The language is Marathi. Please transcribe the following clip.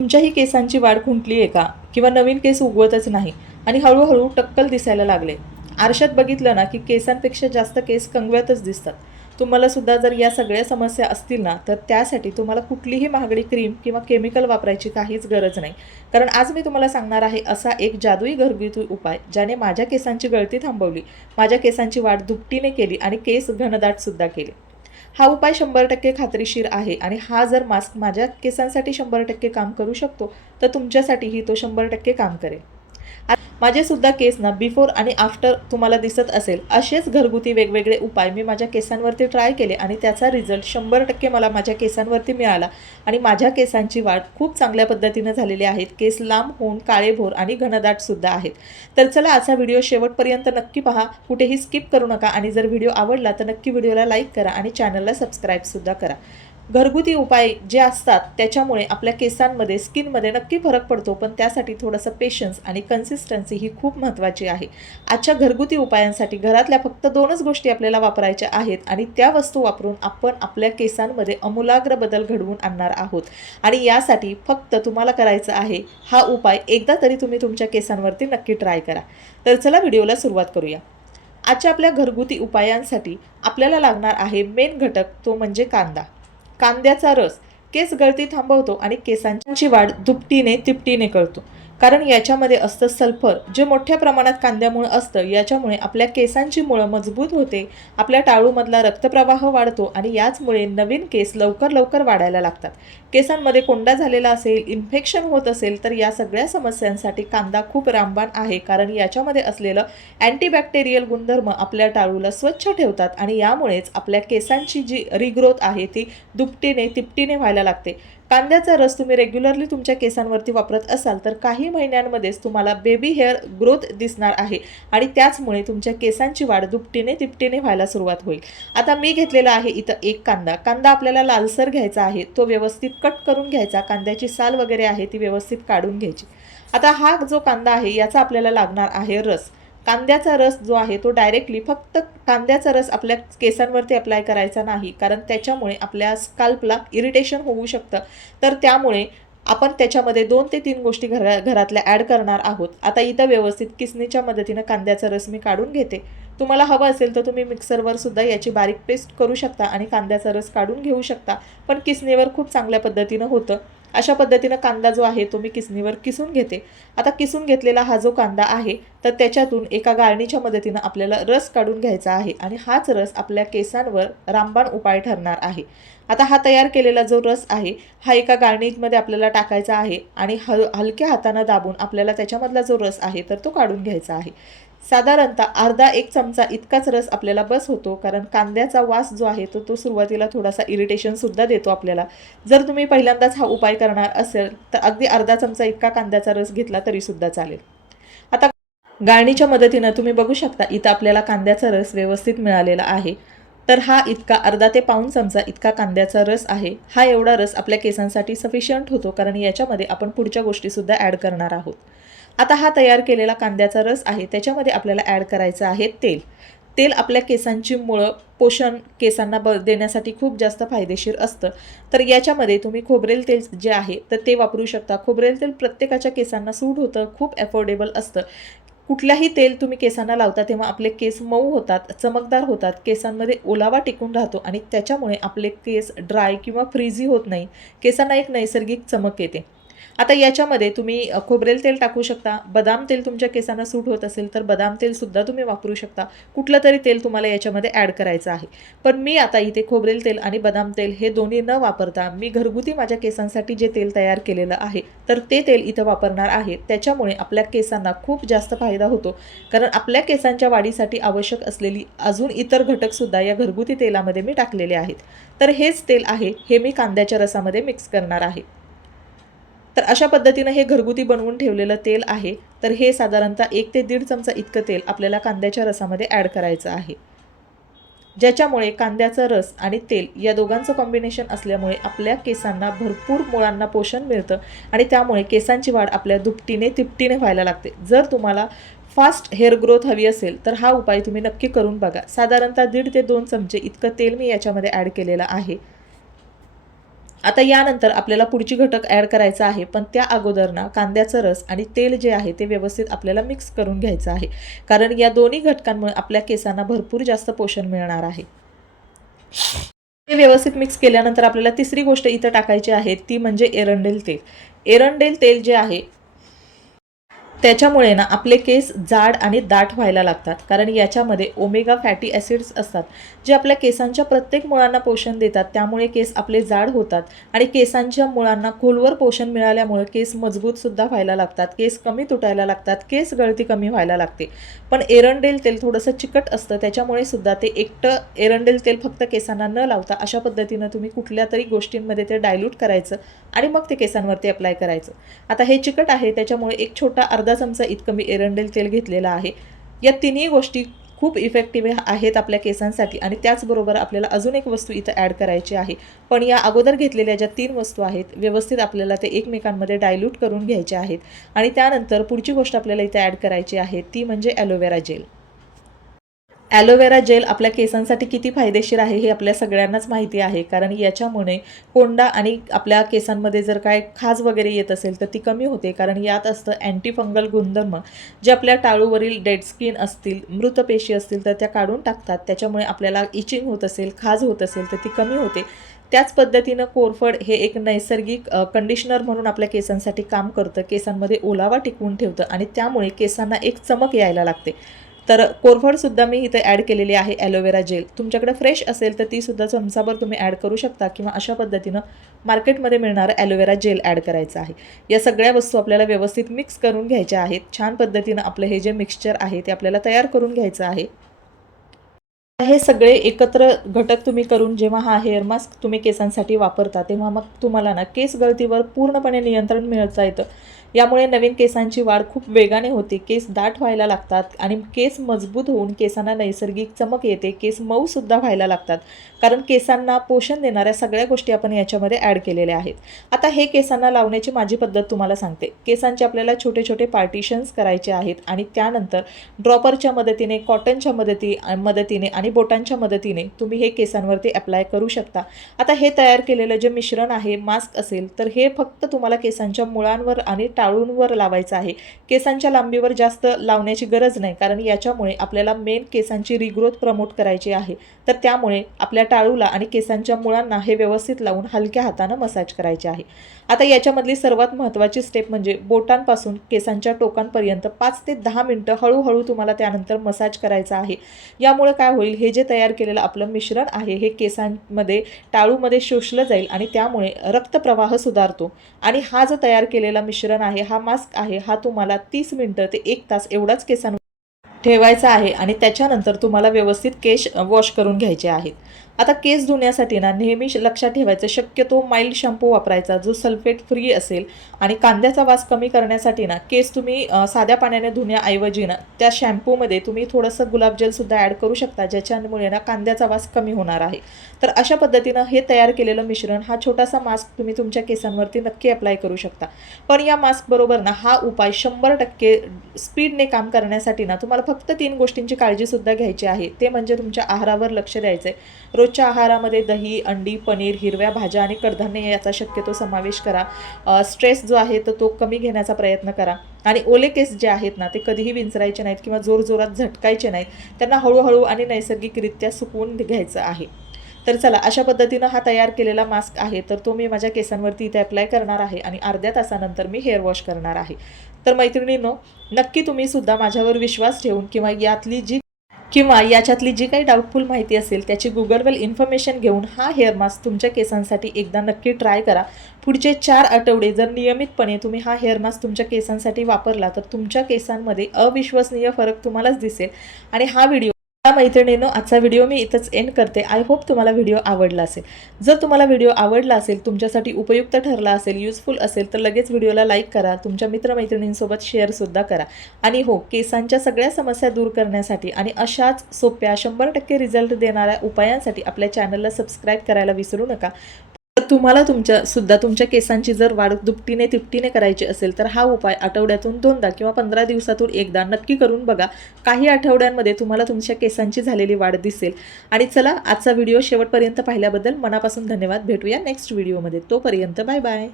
तुमच्याही केसांची वाढ खुंटली आहे का? किंवा नवीन केस उगवतच नाही आणि हळूहळू टक्कल दिसायला लागले. आरशात बघितलं ना की केसांपेक्षा जास्त केस कंगव्यातच दिसतात. तुम्हाला सुद्धा जर या सगळ्या समस्या असतील ना तर त्यासाठी तुम्हाला कुठलीही महागडी क्रीम किंवा केमिकल वापरायची काहीच गरज नाही. कारण आज मी तुम्हाला सांगणार आहे असा एक जादुई घरगुती उपाय ज्याने माझ्या केसांची गळती थांबवली माझ्या केसांची वाढ दुपटीने केली आणि केस घनदाटसुद्धा केले. हा उपाय शंभर टक्के खात्रीशीर आहे. आणि हा जर मास्क माझ्या केसांसाठी शंभर टक्के काम करू शकतो तर तुमच्यासाठीही तो शंभर टक्के काम करेल. माझे सुद्धा केस ना बिफोर आणि आफ्टर तुम्हाला दिसत असेल असेच घरगुती वेगवेगळे उपाय मी माझ्या केसांवरती ट्राय केले आणि त्याचा रिझल्ट शंभर टक्के मला माझ्या केसांवरती मिळाला. आणि माझ्या केसांची वाढ खूप चांगल्या पद्धतीनं झालेली आहेत. केस लांब होऊन काळेभोर आणि घनदाटसुद्धा आहेत. तर चला असा व्हिडिओ शेवटपर्यंत नक्की पहा. कुठेही स्किप करू नका आणि जर व्हिडिओ आवडला तर नक्की व्हिडिओला लाईक करा आणि चॅनलला सबस्क्राईबसुद्धा करा. घरगुती उपाय जे असतात त्याच्यामुळे आपल्या केसांमध्ये स्किनमध्ये नक्की फरक पडतो. पण त्यासाठी थोडंसं पेशन्स आणि कन्सिस्टन्सी ही खूप महत्त्वाची आहे. आजच्या घरगुती उपायांसाठी घरातल्या फक्त दोनच गोष्टी आपल्याला वापरायच्या आहेत आणि त्या वस्तू वापरून आपण आपल्या केसांमध्ये अमूलाग्र बदल घडवून आणणार आहोत. आणि यासाठी फक्त तुम्हाला करायचं आहे हा उपाय एकदा तरी तुम्ही तुमच्या केसांवरती नक्की ट्राय करा. तर चला व्हिडिओला सुरुवात करूया. आजच्या आपल्या घरगुती उपायांसाठी आपल्याला लागणार आहे मेन घटक तो म्हणजे कांदा. कांद्याचा रस केस गळती थांबवतो आणि केसांची वाढ दुपटीने तिपटीने करतो. कारण याच्यामध्ये असतं सल्फर. जे मोठ्या प्रमाणात कांद्यामुळे असतं याच्यामुळे आपल्या केसांची मुळं मजबूत होते आपल्या टाळूमधला रक्तप्रवाह वाढतो आणि याचमुळे नवीन केस लवकर लवकर वाढायला लागतात. केसांमध्ये कोंडा झालेला असेल इन्फेक्शन होत असेल तर या सगळ्या समस्यांसाठी कांदा खूप रामबाण आहे कारण याच्यामध्ये असलेलं अँटीबॅक्टेरियल गुणधर्म आपल्या टाळूला स्वच्छ ठेवतात आणि यामुळेच आपल्या केसांची जी रिग्रोथ आहे ती दुपटीने तिपटीने व्हायला लागते. कांद्याचा रस तुम्ही रेग्युलरली तुमच्या केसांवरती वापरत असाल तर काही महिन्यांमध्येच तुम्हाला बेबी हेअर ग्रोथ दिसणार आहे. आणि त्याचमुळे तुमच्या केसांची वाढ दुपटीने तिपटीने व्हायला सुरुवात होईल. आता मी घेतलेला आहे इथं एक कांदा. कांदा आपल्याला लालसर घ्यायचा आहे. तो व्यवस्थित कट करून घ्यायचा. कांद्याची साल वगैरे आहे ती व्यवस्थित काढून घ्यायची. आता हा जो कांदा आहे याचा आपल्याला लागणार आहे रस. कांद्याचा रस जो आहे तो डायरेक्टली फक्त कांद्याचा रस आपल्या केसांवरती अप्लाय करायचा नाही. कारण त्याच्यामुळे आपल्या स्काल्पला इरिटेशन होऊ शकतं. तर त्यामुळे आपण त्याच्यामध्ये दोन ते तीन गोष्टी घरा घरातल्या ॲड करणार आहोत. आता इथं व्यवस्थित किसनीच्या मदतीनं कांद्याचा रस मी काढून घेते. तुम्हाला हवं असेल तर तुम्ही मिक्सरवर सुद्धा याची बारीक पेस्ट करू शकता आणि कांद्याचा रस काढून घेऊ शकता. पण किसनीवर खूप चांगल्या पद्धतीनं होतं. अशा पद्धतीनं कांदा जो आहे तो मी किसनीवर किसून घेते. आता किसून घेतलेला हा जो कांदा आहे तर त्याच्यातून एका गाळणीच्या मदतीनं आपल्याला रस काढून घ्यायचा आहे आणि हाच रस आपल्या केसांवर रामबाण उपाय ठरणार आहे. आता हा तयार केलेला जो रस आहे हा एका गाळणीमध्ये आपल्याला टाकायचा आहे आणि हल हलक्या हातानं दाबून आपल्याला त्याच्यामधला जो रस आहे तर तो काढून घ्यायचा आहे. साधारणतः अर्धा एक चमचा इतकाच रस आपल्याला बस होतो कारण कांद्याचा वास जो आहे तो तो सुरुवातीला थोडासा इरिटेशनसुद्धा देतो आपल्याला. जर तुम्ही पहिल्यांदाच हा उपाय करणार असेल तर अगदी अर्धा चमचा इतका कांद्याचा रस घेतला तरीसुद्धा चालेल. आता गाळणीच्या मदतीनं तुम्ही बघू शकता इथं आपल्याला कांद्याचा रस व्यवस्थित मिळालेला आहे. तर हा इतका अर्धा ते पाऊण चमचा इतका कांद्याचा रस आहे. हा एवढा रस आपल्या केसांसाठी सफिशियंट होतो कारण याच्यामध्ये आपण पुढच्या गोष्टीसुद्धा ॲड करणार आहोत. आता हा तयार केलेला कांद्याचा रस आहे. त्याच्यामध्ये आपल्याला ॲड करायचं आहे तेल. तेल आपल्या केसांची मुळं पोषण केसांना ब देण्यासाठी खूप जास्त फायदेशीर असतं. तर याच्यामध्ये तुम्ही खोबरेल तेल जे आहे तर ते वापरू शकता. खोबरेल तेल प्रत्येकाच्या केसांना सूट होतं खूप अफोर्डेबल असतं. कुठल्याही तेल तुम्ही केसांना लावता तेव्हा आपले केस मऊ होतात चमकदार होतात. केसांमध्ये ओलावा टिकून राहतो आणि त्याच्यामुळे आपले केस ड्राय किंवा फ्रीझी होत नाही. केसांना एक नैसर्गिक चमक येते. आता याच्यामध्ये तुम्ही खोबरेल तेल टाकू शकता. बदाम तेल तुमच्या केसांना सूट होत असेल तर बदाम तेलसुद्धा तुम्ही वापरू शकता. कुठलं तरी तेल तुम्हाला याच्यामध्ये ॲड करायचं आहे. पण मी आता इथे खोबरेल तेल आणि बदाम तेल हे दोन्ही न वापरता मी घरगुती माझ्या केसांसाठी जे तेल तयार केलेलं आहे तर ते तेल इथं वापरणार आहे. त्याच्यामुळे आपल्या केसांना खूप जास्त फायदा होतो. कारण आपल्या केसांच्या वाढीसाठी आवश्यक असलेली अजून इतर घटकसुद्धा या घरगुती तेलामध्ये मी टाकलेले आहेत. तर हेच तेल आहे हे मी कांद्याच्या रसामध्ये मिक्स करणार आहे. तर अशा पद्धतीनं हे घरगुती बनवून ठेवलेलं तेल आहे. तर हे साधारणतः एक ते दीड चमचा इतकं तेल आपल्याला कांद्याच्या रसामध्ये ॲड करायचं आहे. ज्याच्यामुळे कांद्याचा रस आणि तेल या दोघांचं कॉम्बिनेशन असल्यामुळे आपल्या केसांना भरपूर मुळांना पोषण मिळतं आणि त्यामुळे केसांची वाढ आपल्या दुपटीने तिपटीने व्हायला लागते. जर तुम्हाला फास्ट हेअर ग्रोथ हवी असेल तर हा उपाय तुम्ही नक्की करून बघा. साधारणतः दीड ते दोन चमचे इतकं तेल मी याच्यामध्ये ॲड केलेलं आहे. आता यानंतर आपल्याला पुढची घटक ॲड करायचा आहे पण त्या अगोदर ना कांद्याचं रस आणि तेल जे आहे ते व्यवस्थित आपल्याला मिक्स करून घ्यायचं आहे. कारण या दोन्ही घटकांमुळे आपल्या केसांना भरपूर जास्त पोषण मिळणार आहे. हे व्यवस्थित मिक्स केल्यानंतर आपल्याला तिसरी गोष्ट इथं टाकायची आहे ती म्हणजे एरंडेल तेल. एरंडेल तेल जे आहे त्याच्यामुळे ना आपले केस जाड आणि दाट व्हायला लागतात. कारण याच्यामध्ये ओमेगा फॅटी ॲसिड्स असतात. जे आपल्या केसांच्या प्रत्येक मुळांना पोषण देतात त्यामुळे केस आपले जाड होतात आणि केसांच्या मुळांना खोलवर पोषण मिळाल्यामुळे केस मजबूतसुद्धा व्हायला लागतात. केस कमी तुटायला लागतात केस गळती कमी व्हायला लागते. पण एरंडेल तेल थोडंसं चिकट असतं त्याच्यामुळे सुद्धा ते एकटं एरंडेल तेल फक्त केसांना न लावता अशा पद्धतीनं तुम्ही कुठल्या तरी गोष्टींमध्ये ते डायल्यूट करायचं आणि मग ते केसांवरती अप्लाय करायचं. आता हे चिकट आहे त्याच्यामुळे एक छोटा अर्धा चमचा इतकं मी एरंडेल तेल घेतलेलं आहे. या तिन्ही गोष्टी खूप इफेक्टिव्ह आहेत आपल्या केसांसाठी आणि त्याचबरोबर आपल्याला अजून एक वस्तू इथं ॲड करायची आहे. पण या अगोदर घेतलेल्या ज्या तीन वस्तू आहेत व्यवस्थित आपल्याला ते एकमेकांमध्ये डायल्यूट करून घ्यायचे आहेत. आणि त्यानंतर पुढची गोष्ट आपल्याला इथं ॲड करायची आहे ती म्हणजे ॲलोवेरा जेल ॲलोवेरा जेल आपल्या केसांसाठी किती फायदेशीर आहे हे आपल्या सगळ्यांनाच माहिती आहे. कारण याच्यामुळे कोंडा आणि आपल्या केसांमध्ये जर काय खाज वगैरे येत असेल तर ती कमी होते. कारण यात असतं अँटीफंगल गुणधर्म जे आपल्या टाळूवरील डेड स्किन असतील मृत पेशी असतील तर त्या काढून टाकतात. त्याच्यामुळे आपल्याला इचिंग होत असेल खाज होत असेल तर ती कमी होते. त्याच पद्धतीनं कोरफड हे एक नैसर्गिक कंडिशनर म्हणून आपल्या केसांसाठी काम करतं. केसांमध्ये ओलावा टिकवून ठेवतं आणि त्यामुळे केसांना एक चमक यायला लागते. तर कोरफडसुद्धा मी इथे ॲड केलेली आहे ॲलोवेरा जेल तुमच्याकडे फ्रेश असेल तर तीसुद्धा चमचाभर तुम्ही ॲड करू शकता किंवा अशा पद्धतीनं मार्केटमध्ये मिळणारं ॲलोवेरा जेल ॲड करायचं आहे. या सगळ्या वस्तू आपल्याला व्यवस्थित मिक्स करून घ्यायच्या आहेत. छान पद्धतीनं आपलं हे जे मिक्सचर आहे ते आपल्याला तयार करून घ्यायचं आहे. हे सगळे एकत्र घटक तुम्ही करून जेव्हा हा हेअर मास्क तुम्ही केसांसाठी वापरता तेव्हा मग तुम्हाला ना केस गळतीवर पूर्णपणे नियंत्रण मिळता येतं. यामुळे नवीन केसांची वाढ खूप वेगाने होते. केस दाट व्हायला लागतात आणि केस मजबूत होऊन केसांना नैसर्गिक चमक येते. केस मऊसुद्धा व्हायला लागतात. कारण केसांना पोषण देणाऱ्या सगळ्या गोष्टी आपण याच्यामध्ये ॲड केलेल्या आहेत. आता हे केसांना लावण्याची माझी पद्धत तुम्हाला सांगते. केसांचे आपल्याला छोटे छोटे पार्टिशन्स करायचे आहेत आणि त्यानंतर ड्रॉपरच्या मदतीने कॉटनच्या मदती मदतीने आणि बोटांच्या मदतीने तुम्ही हे केसांवरती अप्लाय करू शकता. आता हे तयार केलेलं जे मिश्रण आहे मास्क असेल तर हे फक्त तुम्हाला केसांच्या मुळांवर आणि टाळूंवर लावायचं आहे. केसांच्या लांबीवर जास्त लावण्याची गरज नाही कारण याच्यामुळे आपल्याला मेन केसांची रिग्रोथ प्रमोट करायची आहे. तर त्यामुळे आपल्या टाळूला आणि केसांच्या मुळांना हे व्यवस्थित लावून हलक्या हातानं मसाज करायचे आहे. आता याच्यामधली सर्वात महत्त्वाची स्टेप म्हणजे बोटांपासून केसांच्या टोकांपर्यंत पाच ते दहा मिनटं हळूहळू तुम्हाला त्यानंतर मसाज करायचा आहे. यामुळे काय होईल हे जे तयार केलेलं आपलं मिश्रण आहे हे केसांमध्ये टाळूमध्ये शोषलं जाईल आणि त्यामुळे रक्तप्रवाह सुधारतो. आणि हा जो तयार केलेला मिश्रण आहे हा मास्क आहे हा तुम्हाला तीस मिनटं ते एक तास एवढाच केसांवर ठेवायचा आहे आणि त्याच्यानंतर तुम्हाला व्यवस्थित केश वॉश करून घ्यायचे आहेत. आता केस धुण्यासाठी ना नेहमी लक्षात ठेवायचं शक्यतो माइल्ड शॅम्पू वापरायचा जो सल्फेट फ्री असेल आणि कांद्याचा वास कमी करण्यासाठी ना केस तुम्ही साध्या पाण्याने धुण्याऐवजी ना त्या शॅम्पूमध्ये तुम्ही थोडंसं गुलाबजलसुद्धा ॲड करू शकता ज्याच्यामुळे ना कांद्याचा वास कमी होणार आहे. तर अशा पद्धतीनं हे तयार केलेलं मिश्रण हा छोटासा मास्क तुम्ही तुमच्या केसांवरती नक्की अप्लाय करू शकता. पण या मास्कबरोबर ना हा उपाय शंभर टक्के स्पीडने काम करण्यासाठी ना तुम्हाला फक्त तीन गोष्टींची काळजीसुद्धा घ्यायची आहे. ते म्हणजे तुमच्या आहारावर लक्ष द्यायचं आहे रोजच्या आहारामध्ये दही अंडी पनीर हिरव्या भाज्या आणि कडधान्य याचा शक्यतो समावेश करा. स्ट्रेस जो आहे तर तो कमी घेण्याचा प्रयत्न करा. आणि ओले केस जे आहेत ना ते कधीही विंचरायचे नाहीत किंवा जोरजोरात झटकायचे नाहीत. त्यांना हळूहळू आणि नैसर्गिकरित्या सुकवून घ्यायचं आहे. तर चला अशा पद्धतीनं हा तयार केलेला मास्क आहे तर तो मी माझ्या केसांवरती इथे अप्लाय करणार आहे आणि अर्ध्या तासानंतर मी हेअर वॉश करणार आहे. तर मैत्रिणींनो नक्की तुम्ही सुद्धा माझ्यावर विश्वास ठेवून किंवा यातली जी किंवा याच्यातली जी काही डाऊटफुल माहिती असेल त्याची गुगलवर इन्फॉर्मेशन घेऊन हा हेअर मास्क तुमच्या केसांसाठी एकदा नक्की ट्राय करा. पुढचे चार आठवडे जर नियमितपणे तुम्ही हा हेअर मास्क तुमच्या केसांसाठी वापरला तर तुमच्या केसांमध्ये अविश्वसनीय फरक तुम्हालाच दिसेल. आणि हा व्हिडिओ त्या मैत्रिणीनं आजचा व्हिडिओ मी इथंच एंड करते. आय होप तुम्हाला व्हिडिओ आवडला असेल. जर तुम्हाला व्हिडिओ आवडला असेल तुमच्यासाठी उपयुक्त ठरला असेल युजफुल असेल तर लगेच व्हिडिओला लाईक करा. तुमच्या मित्रमैत्रिणींसोबत शेअरसुद्धा करा. आणि हो केसांच्या सगळ्या समस्या दूर करण्यासाठी आणि अशाच सोप्या शंभर टक्के रिझल्ट देणाऱ्या उपायांसाठी आपल्या चॅनलला सबस्क्राईब करायला विसरू नका. तर तुम्हाला तुमच्या सुद्धा तुमच्या केसांची जर वाढ दुपटीने तिपटीने करायची असेल तर हा उपाय आठवड्यातून दोनदा किंवा पंधरा दिवसातून एकदा नक्की करून बघा. काही आठवड्यांमध्ये तुम्हाला तुमच्या केसांची झालेली वाढ दिसेल. आणि चला आजचा व्हिडिओ शेवटपर्यंत पाहिल्याबद्दल मनापासून धन्यवाद. भेटूया नेक्स्ट व्हिडिओमध्ये. तोपर्यंत बाय बाय.